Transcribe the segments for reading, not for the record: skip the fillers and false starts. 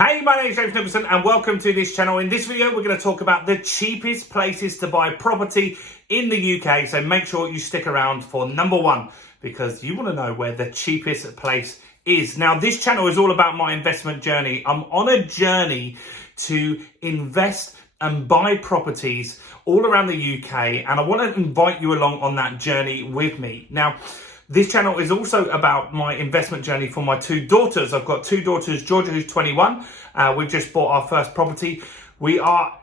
Hey, my name is James Nicholson and welcome to this channel. In this video, we're going to talk about the cheapest places to buy property in the UK. So make sure you stick around for number one, because you want to know where the cheapest place is. Now, this channel is all about my investment journey. I'm on a journey to invest and buy properties all around the UK, and I want to invite you along on that journey with me. Now, this channel is also about my investment journey for my two daughters. I've got two daughters, Georgia, who's 21. We've just bought our first property. We are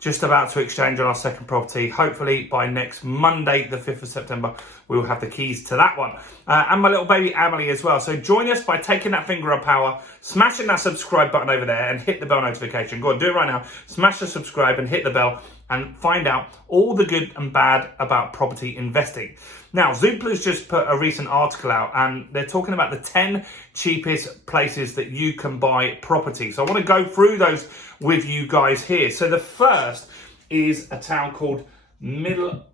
just about to exchange on our second property. Hopefully by next Monday, the 5th of September, we will have the keys to that one. And my little baby Emily as well. So join us by taking that finger of power, smashing that subscribe button over there and hit the bell notification. Go on, do it right now. Smash the subscribe and hit the bell and find out all the good and bad about property investing. Now, Zoopla's just put a recent article out and they're talking about the 10 cheapest places that you can buy property. So I want to go through those with you guys here. So the first is a town called Milo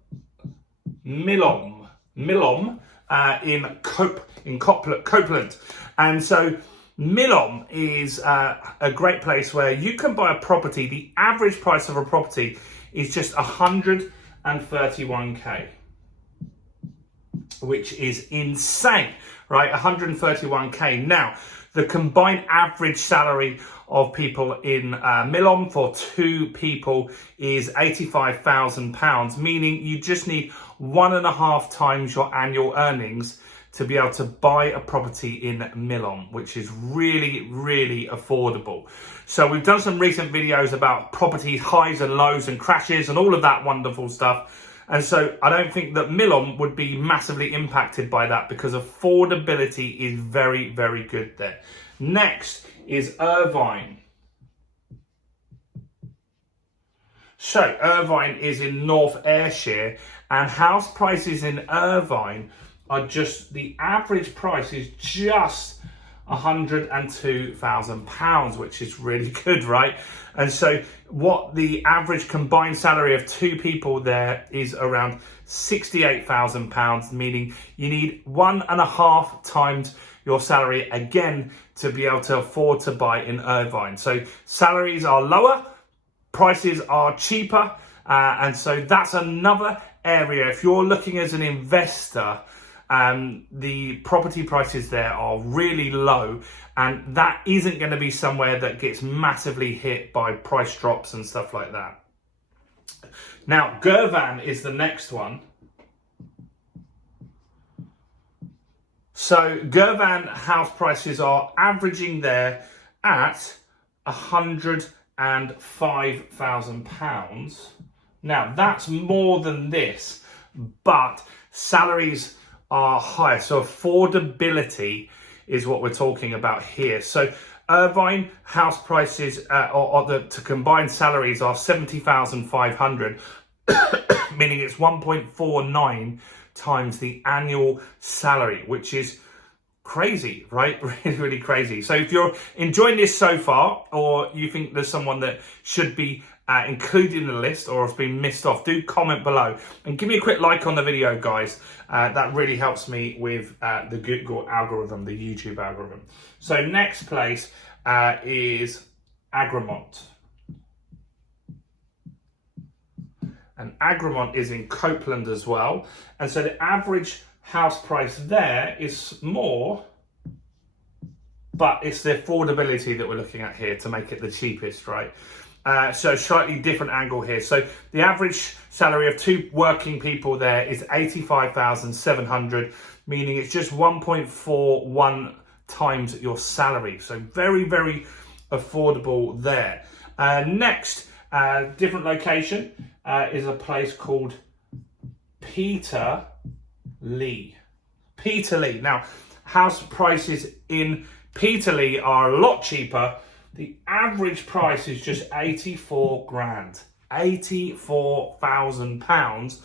in Copeland. And so Milo is a great place where you can buy a property. The average price of a property is just 131k, which is insane, right? 131k. Now, the combined average salary of people in Milo for two people is £85,000, meaning you just need 1.5 times your annual earnings to be able to buy a property in Milo, which is really, really affordable. So we've done some recent videos about property highs and lows and crashes and all of that wonderful stuff. And so I don't think that Milo would be massively impacted by that because affordability is very, very good there. Next is Irvine. So Irvine is in North Ayrshire, and house prices in Irvine are just, the average price is just £102,000, which is really good, right? And so what the average combined salary of two people there is around £68,000, meaning you need 1.5 times your salary again to be able to afford to buy in Irvine. So salaries are lower, prices are cheaper, and so that's another area. If you're looking as an investor, the property prices there are really low, and that isn't going to be somewhere that gets massively hit by price drops and stuff like that. Now, Gurvan is the next one. So Gurvan house prices are averaging there at £105,000. Now, that's more than this, but salaries are higher. So affordability is what we're talking about here. So Irvine house prices to combined salaries are 70,500, meaning it's 1.49 times the annual salary, which is crazy, right? Really, really crazy. So if you're enjoying this so far, or you think there's someone that should be included in the list or has been missed off, do comment below and give me a quick like on the video, guys. That really helps me with the Google algorithm, the YouTube algorithm. So next place is Agramont. And Agramont is in Copeland as well. And so the average house price there is more, but it's the affordability that we're looking at here to make it the cheapest, right? So slightly different angle here. So the average salary of two working people there is 85,700, meaning it's just 1.41 times your salary. So very, very affordable there. Next, different location is a place called Peterlee. Peterlee. Now, house prices in Peterlee are a lot cheaper. The average price is just 84 grand, £84,000.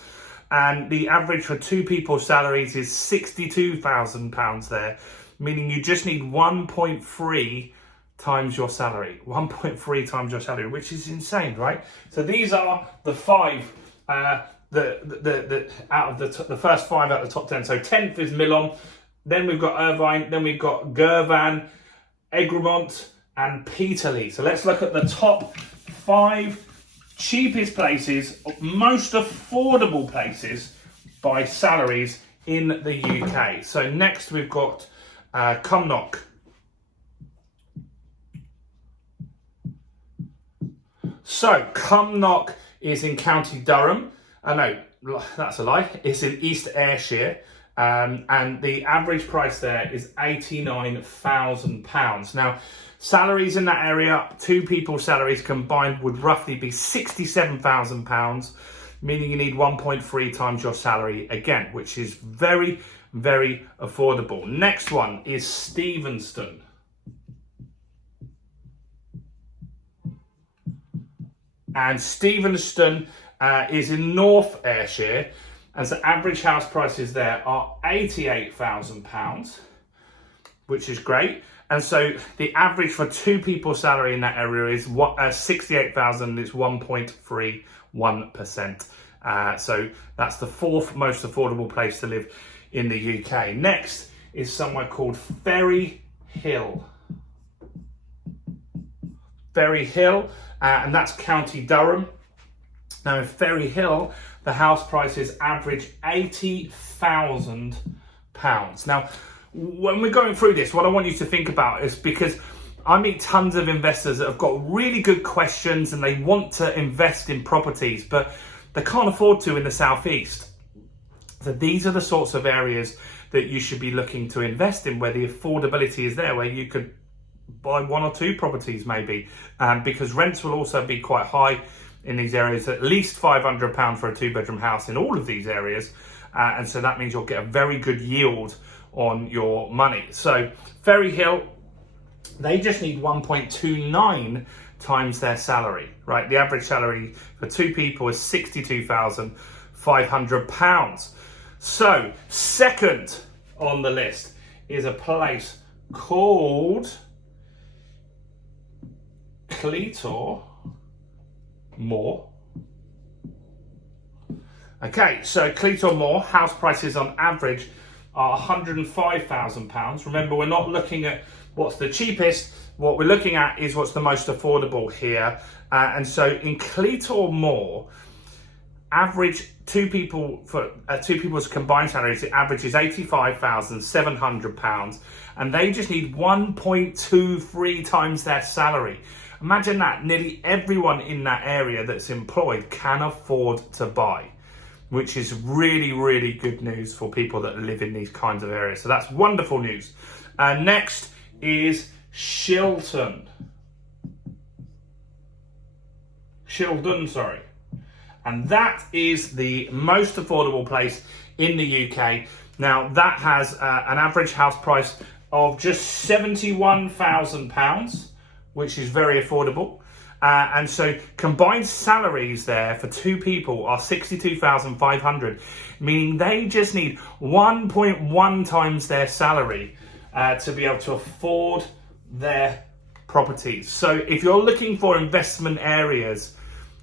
And the average for two people's salaries is £62,000 there, meaning you just need 1.3 times your salary. 1.3 times your salary, which is insane, right? So these are the five, out of the first five out of the top 10. So 10th is Milo, then we've got Irvine, then we've got Gurvan, Agramont, and Peterlee. So let's look at the top 5 cheapest places, most affordable places by salaries in the UK. So next we've got Cumnock. So Cumnock is in County Durham. No, that's a lie. It's in East Ayrshire. And the average price there is £89,000. Now, salaries in that area, 2 people's salaries combined would roughly be £67,000, meaning you need 1.3 times your salary again, which is very, very affordable. Next one is Stevenston. And Stevenston is in North Ayrshire, and the average house prices there are £88,000, which is great. And so the average for 2 people's salary in that area is £68,000. It's 1.31%. So that's the 4th most affordable place to live in the UK. Next is somewhere called Ferry Hill. Ferry Hill, and that's County Durham. Now in Ferry Hill, the house prices average £80,000. Now, when we're going through this, what I want you to think about is, because I meet tons of investors that have got really good questions and they want to invest in properties, but they can't afford to in the southeast. So these are the sorts of areas that you should be looking to invest in, where the affordability is there, where you could buy 1 or 2 properties maybe, because rents will also be quite high in these areas, at least £500 for a 2-bedroom house in all of these areas. And so that means you'll get a very good yield on your money. So Ferry Hill, they just need 1.29 times their salary, right? The average salary for 2 people is £62,500. So second on the list is a place called Cleethorpes Moor. Okay, so Cleethorpes Moor, house prices on average are £105,000. Remember, we're not looking at what's the cheapest. What we're looking at is what's the most affordable here. And so in Cleethorpes Moor, average 2 people's combined salaries, it averages £85,700, and they just need 1.23 times their salary. Imagine that. Nearly everyone in that area that's employed can afford to buy, which is really, really good news for people that live in these kinds of areas. So that's wonderful news. Next is Shildon, sorry. And that is the most affordable place in the UK. Now, that has an average house price of just £71,000, which is very affordable. And so combined salaries there for 2 people are £62,500, meaning they just need 1.1 times their salary to be able to afford their properties. So if you're looking for investment areas,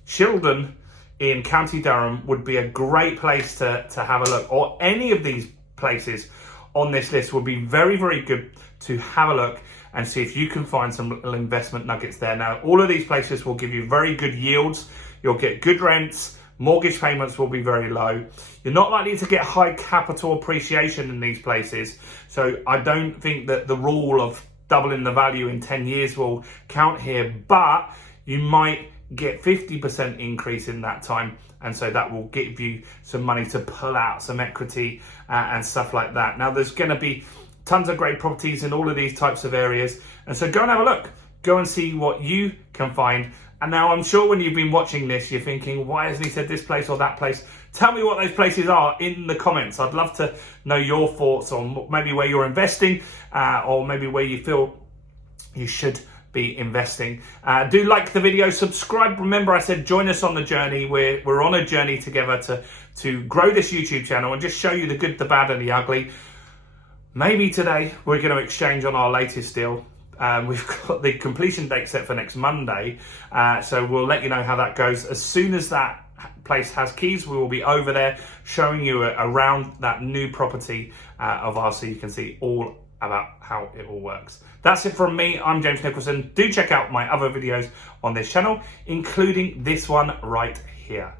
Shildon in County Durham would be a great place to have a look, or any of these places on this list would be very, very good to have a look and see if you can find some little investment nuggets there. Now, all of these places will give you very good yields. You'll get good rents. Mortgage payments will be very low. You're not likely to get high capital appreciation in these places. So I don't think that the rule of doubling the value in 10 years will count here, but you might get 50% increase in that time. And so that will give you some money to pull out some equity and stuff like that. Now, there's going to be tons of great properties in all of these types of areas. And so go and have a look. Go and see what you can find. And now I'm sure when you've been watching this, you're thinking, why hasn't he said this place or that place? Tell me what those places are in the comments. I'd love to know your thoughts on maybe where you're investing or maybe where you feel you should be investing. Do like the video, subscribe. Remember, I said join us on the journey. We're on a journey together to grow this YouTube channel and just show you the good, the bad and the ugly. Maybe today we're going to exchange on our latest deal. We've got the completion date set for next Monday, so we'll let you know how that goes. As soon as that place has keys, we will be over there showing you around that new property of ours, so you can see all about how it all works. That's it from me. I'm James Nicholson. Do check out my other videos on this channel, including this one right here.